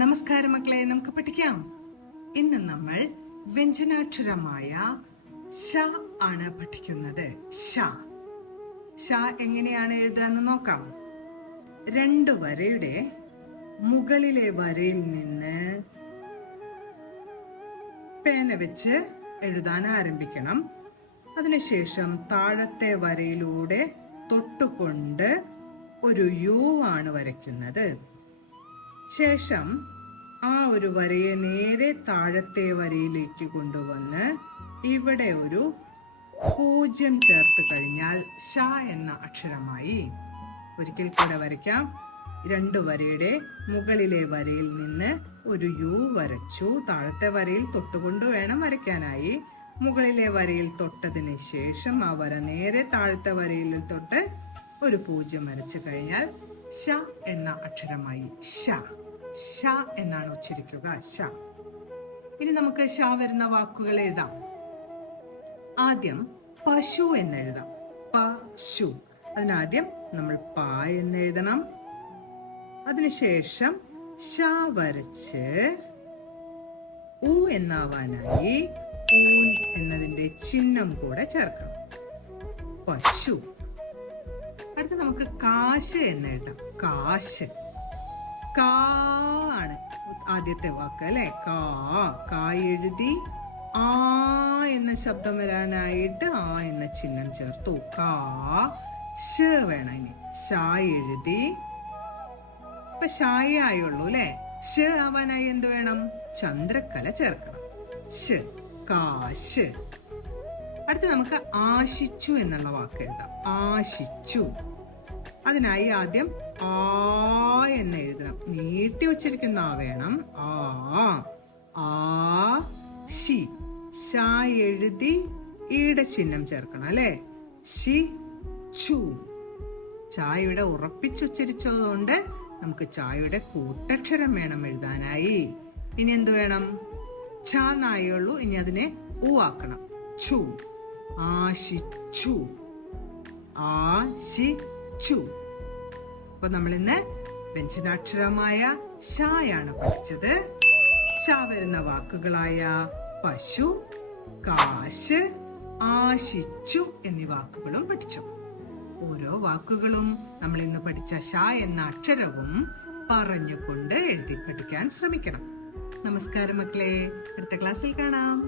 നമസ്കാരം മക്കളെ, നമുക്ക് പഠിക്കാം. ഇന്ന് നമ്മൾ വ്യഞ്ജനാക്ഷരമായ ഷ ആണ് പഠിക്കുന്നത്. ഷ എങ്ങനെയാണ് എഴുതാന്ന് നോക്കാം. രണ്ട് വരയുടെ മുകളിലെ വരയിൽ നിന്ന് പേന വെച്ച് എഴുതാൻ ആരംഭിക്കണം. അതിനുശേഷം താഴത്തെ വരയിലൂടെ തൊട്ടുകൊണ്ട് ഒരു യു ആണ് വരയ്ക്കുന്നത്. ശേഷം ആ ഒരു വരയെ നേരെ താഴത്തെ വരയിലേക്ക് കൊണ്ടുവന്ന് ഇവിടെ ഒരു 0 ചേർത്ത് കഴിഞ്ഞാൽ ഷ എന്ന അക്ഷരമായി. ഒരിക്കൽ കൂടെ വരയ്ക്കാം. രണ്ട് വരയുടെ മുകളിലെ വരയിൽ നിന്ന് ഒരു യു വരച്ചു. താഴത്തെ വരയിൽ തൊട്ടുകൊണ്ട് വേണം വരയ്ക്കാനായി. മുകളിലെ വരയിൽ തൊട്ടതിന് ശേഷം ആ വര നേരെ താഴത്തെ വരയിൽ തൊട്ട് ഒരു 0 വരച്ചു കഴിഞ്ഞാൽ ഷ എന്ന അക്ഷരമായി. ഷ എന്നാണ് ഉച്ചരിക്കുക. ഷ. ഇനി നമുക്ക് ഷ വരുന്ന വാക്കുകൾ എഴുതാം. ആദ്യം പശു എന്നെഴുതാം. പശു. അതിനാദ്യം നമ്മൾ പ എന്നെഴുതണം. അതിനുശേഷം ഷ വരച്ച് ഉ എന്നാവാനായി ഊൻ എന്നതിന്റെ ചിഹ്നം കൂടെ ചേർക്കണം. പശു. അടുത്ത നമുക്ക് കാശ് എന്നെഴുതാം. കാശ്. കാ ആണ് ആദ്യത്തെ വാക്ക് അല്ലെ. കാ എഴുതി ആ എന്ന ശബ്ദം വരാനായിട്ട് ആ എന്ന ചിഹ്നം ചേർത്തു. കാ ഷ് വേണം. ഇനി ഷ എഴുതി. ഇപ്പൊ ഷായേ ആയുള്ളൂ അല്ലെ. ഷ് ആവാനായി എന്ത് വേണം? ചന്ദ്രക്കല ചേർക്കണം. ഷ്. കാശ്. അടുത്ത് നമുക്ക് ആശിച്ചു എന്നുള്ള വാക്ക് എഴുതാം. ആശിച്ചു. അതിനായി ആദ്യം ആ എന്ന് എഴുതണം. നീട്ടി ഉച്ചരിക്കുന്ന ആ വേണം. ആ ശി. ഷ എഴുതി ഈടെ ചിഹ്നം ചേർക്കണം അല്ലെ. ഷി ചു. ചായയുടെ ഉറപ്പിച്ചുച്ചരിച്ചതുകൊണ്ട് നമുക്ക് ചായയുടെ കൂട്ടക്ഷരം വേണം എഴുതാനായി. ഇനി എന്ത് വേണം? ഛ നായുള്ളൂ. ഇനി അതിനെ ഉ ആക്കണം. ചു. ആശിച്ചു. ആശിച്ചു. അപ്പൊ നമ്മൾ ഇന്ന് വ്യഞ്ജനാക്ഷരമായ ഷായാണ് പഠിച്ചത്. ഷ വരുന്ന വാക്കുകളായ പശു, കാശ്, ആശിച്ചു എന്നീ വാക്കുകളും പഠിച്ചു. ഓരോ വാക്കുകളും നമ്മൾ ഇന്ന് പഠിച്ച ഷ എന്ന അക്ഷരവും പറഞ്ഞുകൊണ്ട് എഴുതി പഠിക്കാൻ ശ്രമിക്കണം. നമസ്കാരം മക്കളെ, അടുത്ത ക്ലാസ്സിൽ കാണാം.